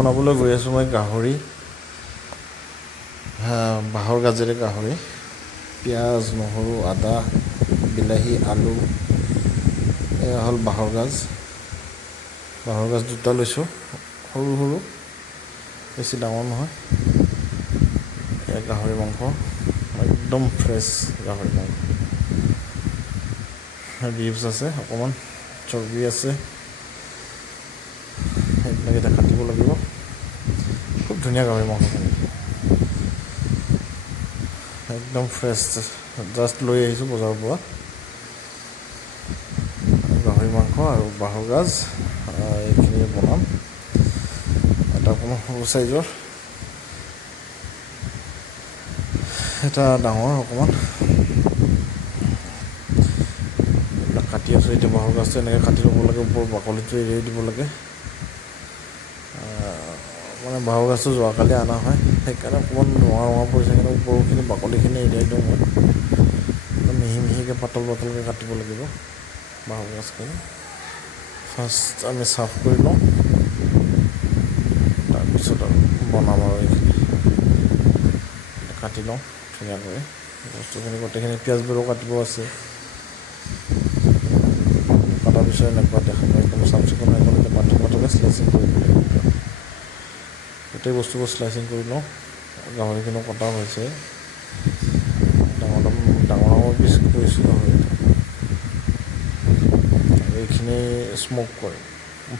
বনাবলৈ গৈ আছোঁ মই গাহৰি, বাঁহৰ গাজেৰে গাহৰি। পিঁয়াজ, নহৰু, আদা, বিলাহী, আলু, এয়া হ'ল বাঁহৰ গাজ। বাঁহৰ গাজ দুটা লৈছোঁ, সৰু সৰু, বেছি ডাঙৰ নহয়। এয়া গাহৰি মাংস, একদম ফ্ৰেছ গাহৰি মাংস। ৰিবছ আছে, অকণমান চৰ্বি আছে, সেইবিলাক এতিয়া কাটিব লাগিব। খুব ধুনীয়া গাহৰি মাংসখিনি, একদম ফ্ৰেছ, জাষ্ট লৈ আহিছোঁ বজাৰৰ পৰা। গাহৰি মাংস আৰু বাঁহৰ গাজ এইখিনি বনাম। এটা অকণমান সৰু চাইজৰ, এটা ডাঙৰ অকণমান। এইবিলাক কাটি আছোঁ এতিয়া। বাঁহৰ গাজটো এনেকৈ কাটি ল'ব লাগে, ওপৰৰ বাকলিটো এৰিয়াই দিব লাগে। মানে বাঁহৰ গাজটো যোৱাকালি অনা হয়, সেইকাৰণে অকণমান ৰঙা ৰঙা পৰিছে, কিন্তু ওপৰখিনি বাকলিখিনি এৰিয়াই দিওঁ মই। মিহি মিহিকৈ পাতল পাতলকৈ কাটিব লাগিব বাঁহৰ গাজখিনি। ফাৰ্ষ্ট আমি চাফ কৰি লওঁ, তাৰপিছত আৰু বনাম আৰু এইখিনি কাটি লওঁ ধুনীয়াকৈ বস্তুখিনি গোটেইখিনি। পিঁয়াজবোৰো কাটিব আছে, কটাৰ পিছত এনেকুৱা দেখা যায়, একদম চাফ চিকুণ হৈ গ'ল। এতিয়া পাতল পাতলকৈ শ্লাইচিং কৰিব লাগিব। গোটেই বস্তুবোৰ শ্লাইচিং কৰি লওঁ। গাহৰিখিনিও কটা হৈছে, ডাঙৰ ডাঙৰ পিচ কৰিছোঁ গাহৰি। এইখিনি স্মক কৰিম,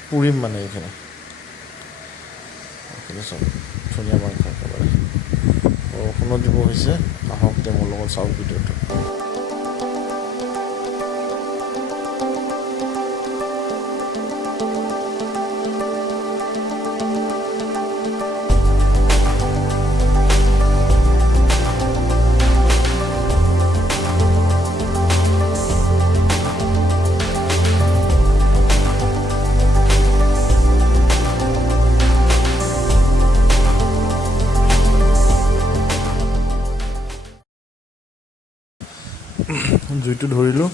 পুৰিম মানে এইখিনি চব ধুনীয়া মাংস একেবাৰে। বৰষুণো দিব হৈছে, আহক দে মোৰ লগত চাওক ভিডিঅ'টো। জুইটো ধৰিলোঁ,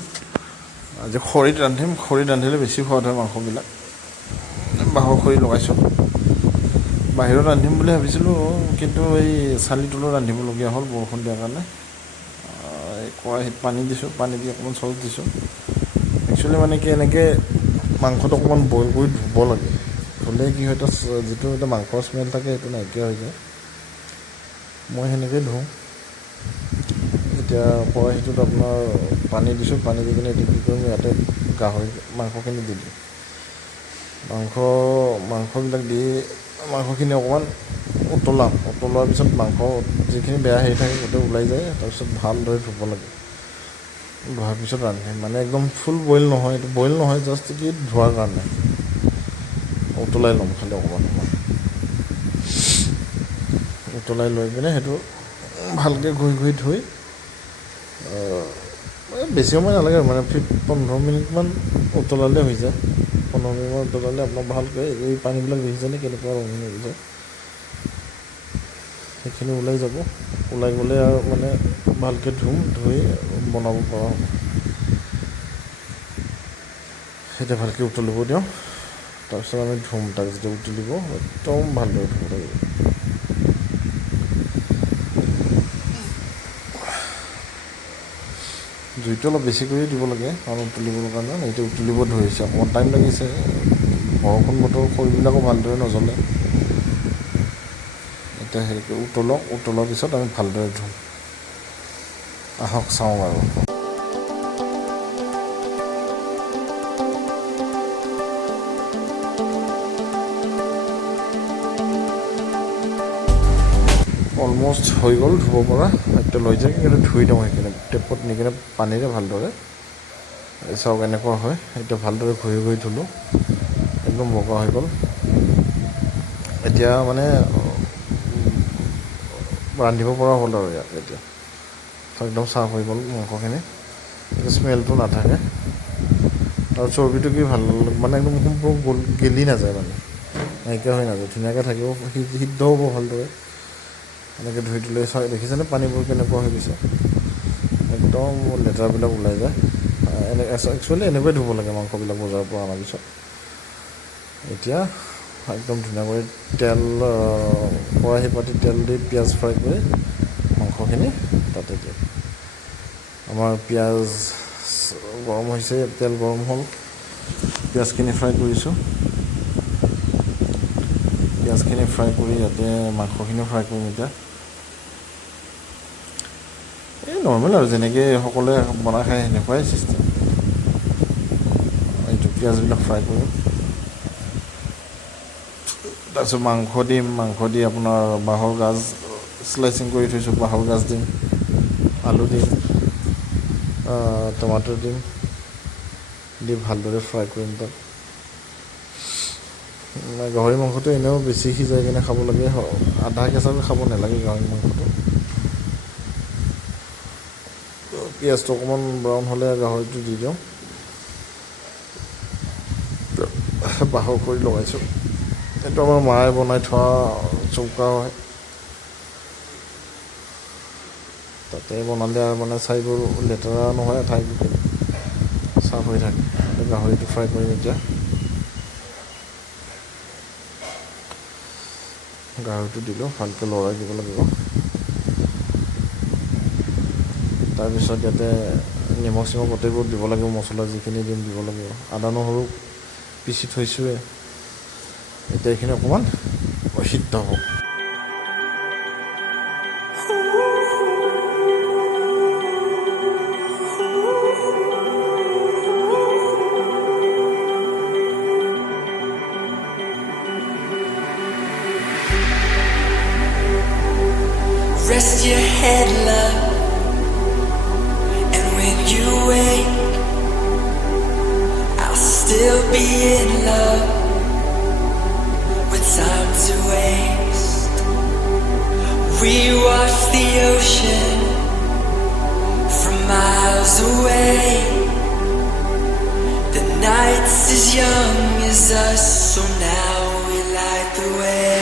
আজি খৰিত ৰান্ধিম। খৰিত ৰান্ধিলে বেছি সোৱাদ হয় মাংসবিলাক। বাঁহৰ খৰি লগাইছোঁ। বাহিৰত ৰান্ধিম বুলি ভাবিছিলোঁ, কিন্তু এই চালি তলত ৰান্ধিবলগীয়া হ'ল বৰষুণ দিয়াৰ কাৰণে। এই কেৰাহীত পানী দিছোঁ, পানী দি অকণমান চচ দিছোঁ। একচুৱেলি মানে কি, এনেকৈ মাংসটো অকণমান বইল কৰি ধুব লাগে। ধুলে কি হয়, যিটো এটা মাংসৰ স্মেল থাকে সেইটো নাইকিয়া হৈ যায়। মই সেনেকৈয়ে ধুওঁ। এতিয়া কেৰাহীটোত আপোনাৰ পানী দিছোঁ, পানী দি কিনে এতিয়া কি কৰিম, ইয়াতে গাহৰি মাংসখিনি দি দিম। মাংসবিলাক দি মাংসখিনি অকণমান উতলোৱাৰ পিছত মাংস যিখিনি বেয়া হেৰি থাকে গোটেই ওলাই যায়। তাৰপিছত ভালদৰে ধুব লাগে। ধোৱাৰ পিছত ৰান্ধিম, মানে একদম ফুল বইল নহয়, এইটো বইল নহয়, জাষ্ট কি ধোৱাৰ কাৰণে উতলাই ল'ম খালি অকণমান সময়। উতলাই লৈ পিনে সেইটো ভালকৈ ঘঁহি ধুই, বেছি সময় নালাগে মানে 15 মিনিটমান উতলালে হৈ যায়। 15 মিনিটমান উতলালে আপোনাক ভালকৈ এই পানীবিলাক দেখিছেনে কেনেকুৱা ৰঙীন হৈ যায়, সেইখিনি ওলাই যাব। ওলাই গ'লে আৰু মানে ভালকৈ ধুই বনাব পৰা হ'ব। এতিয়া ভালকৈ উতলিব দিওঁ, তাৰপিছত আমি ধুম। তাক যেতিয়া উতলিব একদম ভালদৰে ধুব লাগিব। জুইটো অলপ বেছি কৰি দিব লাগে, কাৰণ উতলিবৰ কাৰণে। এতিয়া উতলিব ধৰিছে, অকণমান টাইম লাগিছে। বৰষুণ বতৰ, খৰিবিলাকো ভালদৰে নজ্বলে। এতিয়া হেৰি উতলোৱাৰ পিছত আমি ভালদৰে ধুম। আহক চাওঁ আৰু। অলমষ্ট হৈ গ'ল ধুব পৰা। এতিয়া লৈ যায় কিন্তু ধুই দিওঁ সেইখিনি টেপত নি কিনে পানীৰে ভালদৰে। চাওক এনেকুৱা হয়। এতিয়া ভালদৰে ঘঁহি ধুলোঁ, একদম বগা হৈ গ'ল। এতিয়া মানে ৰান্ধিব পৰা হ'ল আৰু ইয়াত। এতিয়া একদম চাফ হৈ গ'ল মাংসখিনি, এতিয়া স্মেলটো নাথাকে। আৰু চৰ্বিটো কি ভাল মানে একদম সম্পূৰ্ণ গেলি নাযায়, মানে নাইকিয়া হৈ নাযায়, ধুনীয়াকৈ থাকিব, সিদ্ধ হ'ব ভালদৰে। এনেকৈ ধুই দিলে দেখিছেনে পানীবোৰ কেনেকুৱা হৈ গৈছে, একদম লেতেৰাবিলাক ওলাই যায়। একচুৱেলি এনেকৈয়ে ধুব লাগে মাংসবিলাক বজাৰৰ পৰা অনাৰ পিছত। এতিয়া একদম ধুনীয়াকৈ তেল কেৰাহী পাতি তেল দি পিঁয়াজ ফ্ৰাই কৰি মাংসখিনি তাতে দিওঁ। আমাৰ পিঁয়াজ গৰম হৈছে, তেল গৰম হ'ল, পিঁয়াজখিনি ফ্ৰাই কৰিছোঁ। পিঁয়াজখিনি ফ্ৰাই কৰি ইয়াতে মাংসখিনিও ফ্ৰাই কৰিম এতিয়া। এই নৰ্মেল আৰু যেনেকৈ সকলোৱে বনাই খায় সেনেকুৱাই চিষ্টেম। এইটো পিঁয়াজবিলাক ফ্ৰাই কৰিম, তাৰপিছত মাংস দিম। মাংস দি আপোনাৰ বাঁহৰ গাজ স্লাইচিং কৰি থৈছোঁ, বাঁহৰ গাজ দিম, আলু দিম, টমাটো দিম, দি ভালদৰে ফ্ৰাই কৰিম তাত। গাহৰি মাংসটো এনেও বেছি সিজাই কিনে খাব লাগে, আধা কেঁচাকৈ খাব নালাগে গাহৰি মাংসটো। পিঁয়াজটো অকণমান ব্ৰাউন হ'লে গাহৰিটো দি দিওঁ। বাঁহৰ খৰি লগাইছোঁ, এইটো আমাৰ মায়ে বনাই থোৱা চৌকা হয়, তাতে বনালে আৰু মানে ছাইবোৰ লেতেৰা নহয়, ঠাইবোৰ চাফ হৈ থাকে। গাহৰিটো ফ্ৰাই কৰিম এতিয়া। গাহৰিটো দিলোঁ, ভালকৈ লৰাই দিব লাগিব। তাৰপিছত ইয়াতে নিমখ চিমখ গোটেইবোৰ দিব লাগিব, মছলা যিখিনি দিম দিব লাগিব। আদা নহৰু পিচি থৈছোঁৱে, এতিয়া এইখিনি অকণমান সিদ্ধ হ'ব। Rest your head, love, and when you wake, I'll still be in love with time to waste. We watch the ocean from miles away. The night's as young as us, so now we light the way.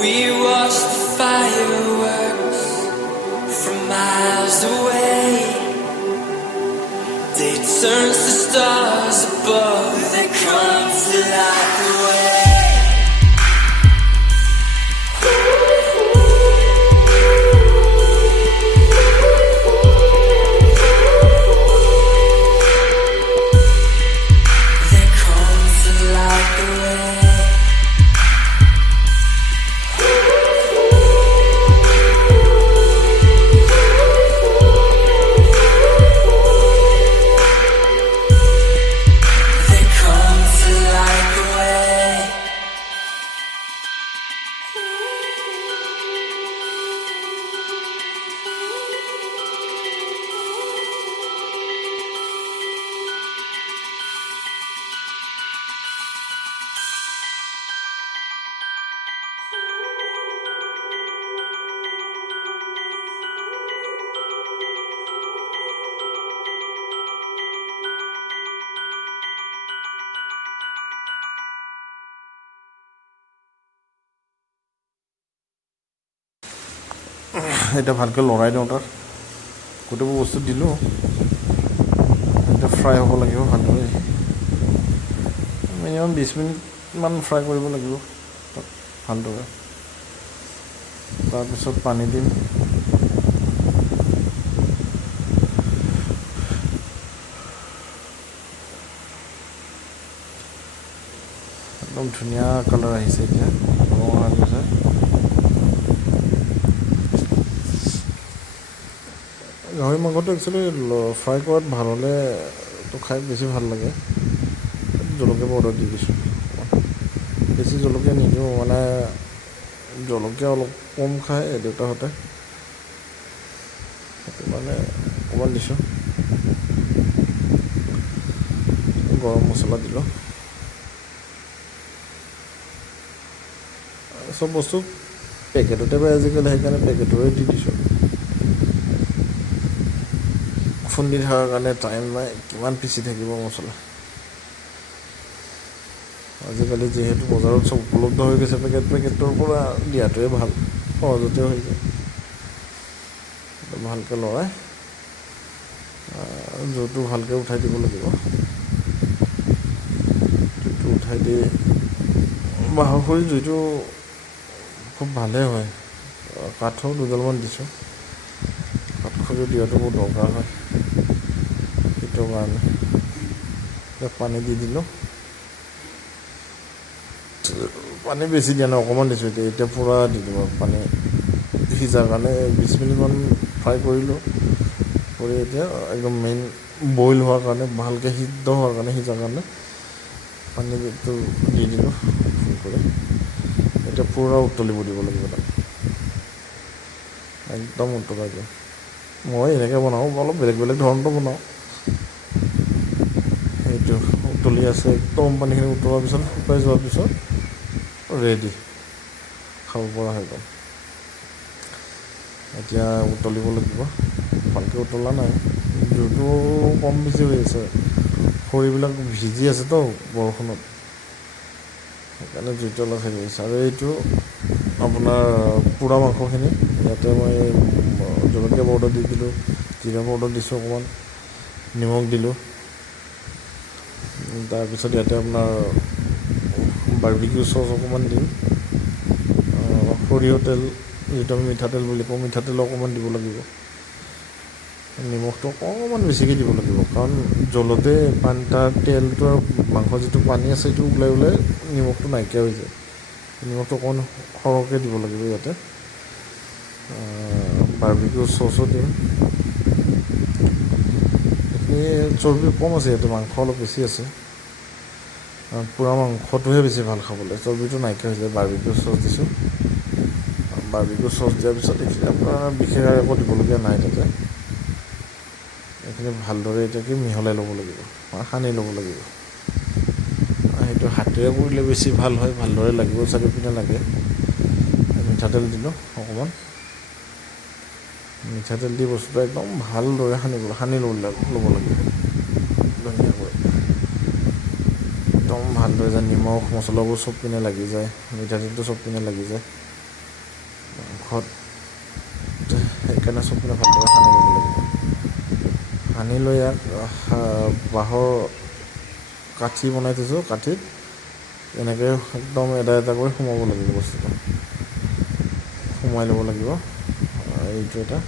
We watch the fireworks from miles away. Day turns to stars above, they come to light the way. They come to light the way. এতিয়া ভালকৈ লৰাই দিওঁ, তাত গোটেইবোৰ বস্তু দিলোঁ। এতিয়া fry হ'ব লাগিব ভালদৰে, মিনিমাম 20 মিনিটমান ফ্ৰাই কৰিব লাগিব তাত ভালদৰে। তাৰপিছত পানী দিম, একদম ধুনীয়া কালাৰ আহিছে, এতিয়া ৰঙা হৈ গৈছে। গাহৰি মাংসটো একচুৱেলি ফ্ৰাই কৰাত ভাল হ'লে তো খাই বেছি ভাল লাগে। জলকীয়া পাউডাৰ দি দিছোঁ। বেছি জলকীয়া নিদিওঁ, মানে জলকীয়া অলপ কম খায় দেউতাহঁতে, সেইটো মানে অকণমান দিছোঁ। গৰম মছলা দিলোঁ। চব বস্তু পেকেটতে পায় আজিকালি, সেইকাৰণে পেকেটৰে দি দিছোঁ। খুন্দি থকাৰ কাৰণে টাইম নাই, কিমান পিচি থাকিব মছলা। আজিকালি যিহেতু বজাৰত চব উপলব্ধ হৈ গৈছে, পেকেটৰ পৰা দিয়াটোৱে ভাল, সহজতে হৈ যায়। ভালকৈ লৰাই জুইটো ভালকৈ উঠাই দিব লাগিব। জুইটো উঠাই দি বাঁহৰ খৰি জুইটো খুব ভালেই হয়। কাঠো দুডালমান দিছোঁ, কাঠ খৰি দিয়াটো বহুত দৰকাৰ হয় সেইটো কাৰণে। পানী দি দিলোঁ, পানী বেছি দিয়া নাই, অকণমান দিছোঁ। এতিয়া পূৰা দি দিব পানী সিজাৰ কাৰণে। 20 মিনিটমান ফ্ৰাই কৰিলোঁ, কৰি এতিয়া একদম মেইন বইল হোৱাৰ কাৰণে, ভালকৈ সিদ্ধ হোৱাৰ কাৰণে, সিজাৰ কাৰণে পানীটো দি দিলোঁ ফুল কৰি। এতিয়া পূৰা উতলিব দিব লাগিব তাক, একদম উতলাই দিওঁ। মই এনেকৈ বনাওঁ, অলপ বেলেগ বেলেগ ধৰণতো বনাওঁ। সেইটো উতলি আছে, একদম পানীখিনি উতলাৰ পিছত, শুকাই যোৱাৰ পিছত ৰেডি, খাব পৰা হৈ গ'ল। এতিয়া উতলিব লাগিব, ভালকৈ উতলা নাই, জুইটো কম বেছি হৈ আছে। খৰিবিলাক ভিজি আছেতো বৰষুণত, সেইকাৰণে জুইটো অলপ হেৰি হৈছে। আৰু এইটো আপোনাৰ পোৰা মাংসখিনি, ইয়াতে মই জলকীয়া পাউডাৰ দি দিলোঁ, জিৰা পাউডাৰ দিছোঁ, অকণমান নিমখ দিলোঁ। তাৰপিছত ইয়াতে আপোনাৰ বাৰ্বিকিউ চচ অকণমান দিম, সৰিয়হ তেল, যিটো আমি মিঠাতেল বুলি কওঁ, মিঠাতেল অকণমান দিব লাগিব। নিমখটো অকণমান বেছিকৈ দিব লাগিব, কাৰণ জলতে তাৰ তেলটো আৰু মাংস যিটো পানী আছে সেইটো ওলাই ওলাই নিমখটো নাইকিয়া হৈ যায়। নিমখটো অকণমান সৰহকৈ দিব লাগিব ইয়াতে। বাৰ্বিকিউ চচো দিম। এইখিনি চৰ্বি কম আছে, ইয়াতে মাংস অলপ বেছি আছে। পোৰা মাংসটোহে বেছি ভাল খাবলৈ, চৰ্বিটো নাইকিয়া হৈ যায়। বাৰ্বিকিউ চচ দিছোঁ, বাৰ্বিকিউ চচ দিয়াৰ পিছত এইখিনি আপোনাৰ বিশেষ আৰু একো দিবলগীয়া নাই তাতে। এইখিনি ভালদৰে এতিয়া কি মিহলাই ল'ব লাগিব, সানি ল'ব লাগিব। সেইটো হাতেৰে কৰিলে বেছি ভাল হয়, ভালদৰে লাগিব, চাৰিওপিনে লাগে। মিঠাতেল দিলোঁ অকণমান, মিঠাতেল দি বস্তুটো একদম ভালদৰে সানি ল'ব লাগিব ধুনীয়াকৈ, একদম ভালদৰে যেন নিমখ মছলাবোৰ চব পিনে লাগি যায়, মিঠাতেলটো চব পিনে লাগি যায় মাংসত, সেইকাৰণে চব পিনে ভালদৰে সানি ল'ব লাগিব। সানি লৈ ইয়াক বাঁহৰ কাঠি বনাই থৈছোঁ, কাঠিত এনেকৈ একদম এটা এটা কৰি সোমাব লাগিব, বস্তুটো সোমাই ল'ব লাগিব। এইটো এটা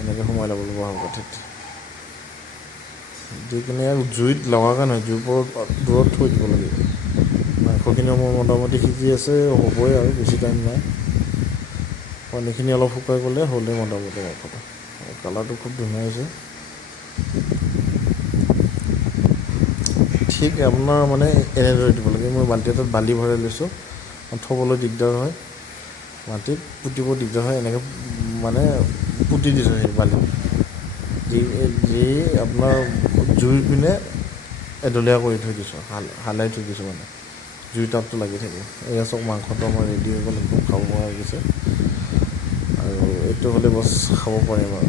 এনেকৈ সোমাই ল'ব লাগিব বাঁহৰ কাঠিত দি কিনে জুইত লগাকৈ নহয়, জুইৰ পৰা দূৰত থৈ দিব লাগিব। মাংসখিনিও মোৰ মোটামুটি সিজি আছে, হ'বই আৰু বেছি টাইম নাই। পানীখিনি অলপ শুকাই গ'লে হ'লেই মোটামুটি মাংসটো। কালাৰটো খুব ধুনীয়া হৈছে। ঠিক আপোনাৰ মানে এনেদৰে দিব লাগে। মই বাল্টি এটাত বালি ভৰাই লৈছোঁ, থ'বলৈ দিগদাৰ হয়, মাটিত পুতিব দিগদাৰ হয়, এনেকৈ মানে পুতি দিছোঁ সেই বালি যি আপোনাৰ জুইৰ পিনে এডলীয়া কৰি থৈ দিছোঁ, হালাই থৈ দিছোঁ, মানে জুইৰ তাপটো লাগি থাকে। এয়া চাওক মাংসটো আমাৰ ৰেডি হৈ গ'ল, একদম খাব পৰা হৈ গৈছে। আৰু এইটো হ'লে বছ খাব পাৰিম আৰু।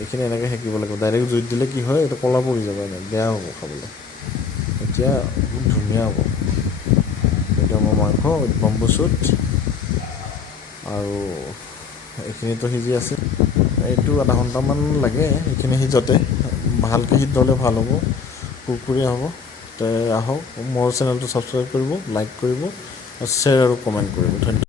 এইখিনি এনেকৈ সেকিব লাগিব, ডাইৰেক্ট জুইত দিলে কি হয়, এইটো ক'লা পৰি যাব, বেয়া হ'ব খাবলৈ। এতিয়া ধুনীয়া হ'ব। এতিয়া মোৰ মাংস বম্বু চুট আৰু এইখিনিতো সিজি আছে। এইটো আধা ঘণ্টামান লাগে এইখিনি সিজোতে, ভালকৈ সিদ্ধ হ'লে ভাল হ'ব, কুৰকুৰীয়া হ'ব। আহক, মোৰ চেনেলটো ছাবস্ক্ৰাইব কৰিব, লাইক কৰিব, শ্বেয়াৰ আৰু কমেণ্ট কৰিব। ধন্যবাদ।